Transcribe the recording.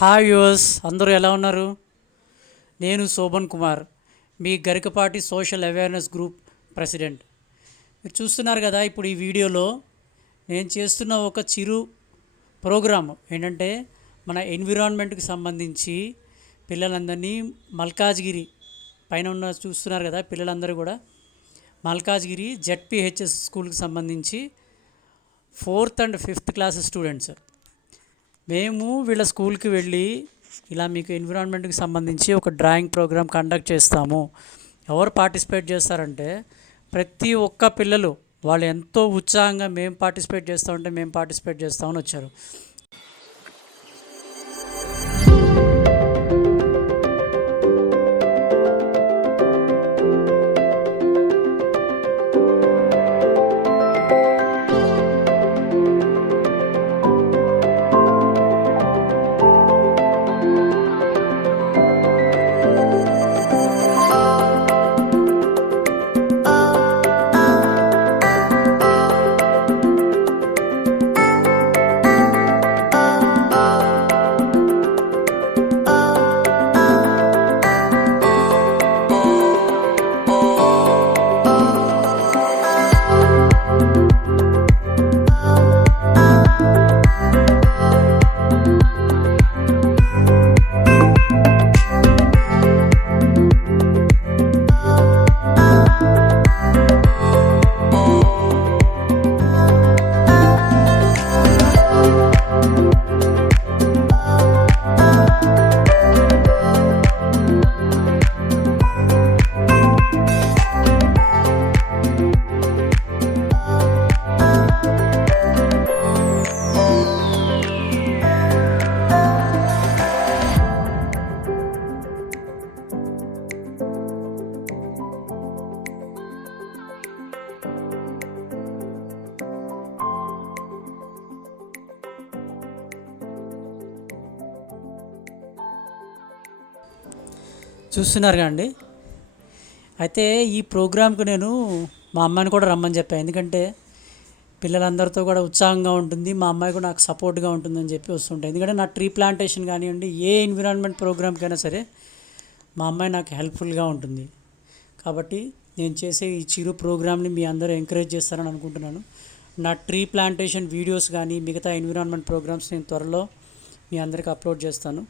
Hi use అందరూ ఎలా ఉన్నారు? నేను శోభన్ కుమార్, మీ Garikapati social awareness group president. మీరు చూస్తున్నారు కదా, ఇప్పుడు ఈ వీడియోలో నేను చేస్తున్న ఒక చిరు ప్రోగ్రామ్ ఏంటంటే మన ఎన్విరాన్మెంట్కి సంబంధించి పిల్లలందరినీ మల్కాజ్గిరి పైన ఉన్న చూస్తున్నారు కదా, పిల్లలందరూ కూడా మల్కాజ్గిరి జెడ్పిహెచ్ఎస్ స్కూల్కి సంబంధించి 4th and 5th class students. మేము వీళ్ళ స్కూల్కి వెళ్ళి ఇలా మీకు ఎన్విరాన్మెంట్కి సంబంధించి ఒక డ్రాయింగ్ ప్రోగ్రామ్ కండక్ట్ చేస్తాము. ఎవరు పార్టిసిపేట్ చేస్తారంటే ప్రతి ఒక్క పిల్లలు వాళ్ళు ఎంతో ఉత్సాహంగా మేము పార్టిసిపేట్ చేస్తామని వచ్చారు. చూస్తున్నారుగా అండి. అయితే ఈ ప్రోగ్రాంకు నేను మా అమ్మాయిని కూడా రమ్మని చెప్పాను, ఎందుకంటే పిల్లలందరితో కూడా ఉత్సాహంగా ఉంటుంది, మా అమ్మాయి కూడా నాకు సపోర్ట్గా ఉంటుందని చెప్పి వస్తుంటాయి. ఎందుకంటే నా ట్రీ ప్లాంటేషన్ కానివ్వండి, ఏ ఎన్విరాన్మెంట్ ప్రోగ్రామ్కైనా సరే మా అమ్మాయి నాకు హెల్ప్ఫుల్గా ఉంటుంది. కాబట్టి నేను చేసే ఈ చిరు ప్రోగ్రామ్ని మీ అందరూ ఎంకరేజ్ చేస్తారని అనుకుంటున్నాను. నా ట్రీ ప్లాంటేషన్ వీడియోస్ కానీ మిగతా ఎన్విరాన్మెంట్ ప్రోగ్రామ్స్ నేను త్వరలో మీ అందరికీ అప్లోడ్ చేస్తాను.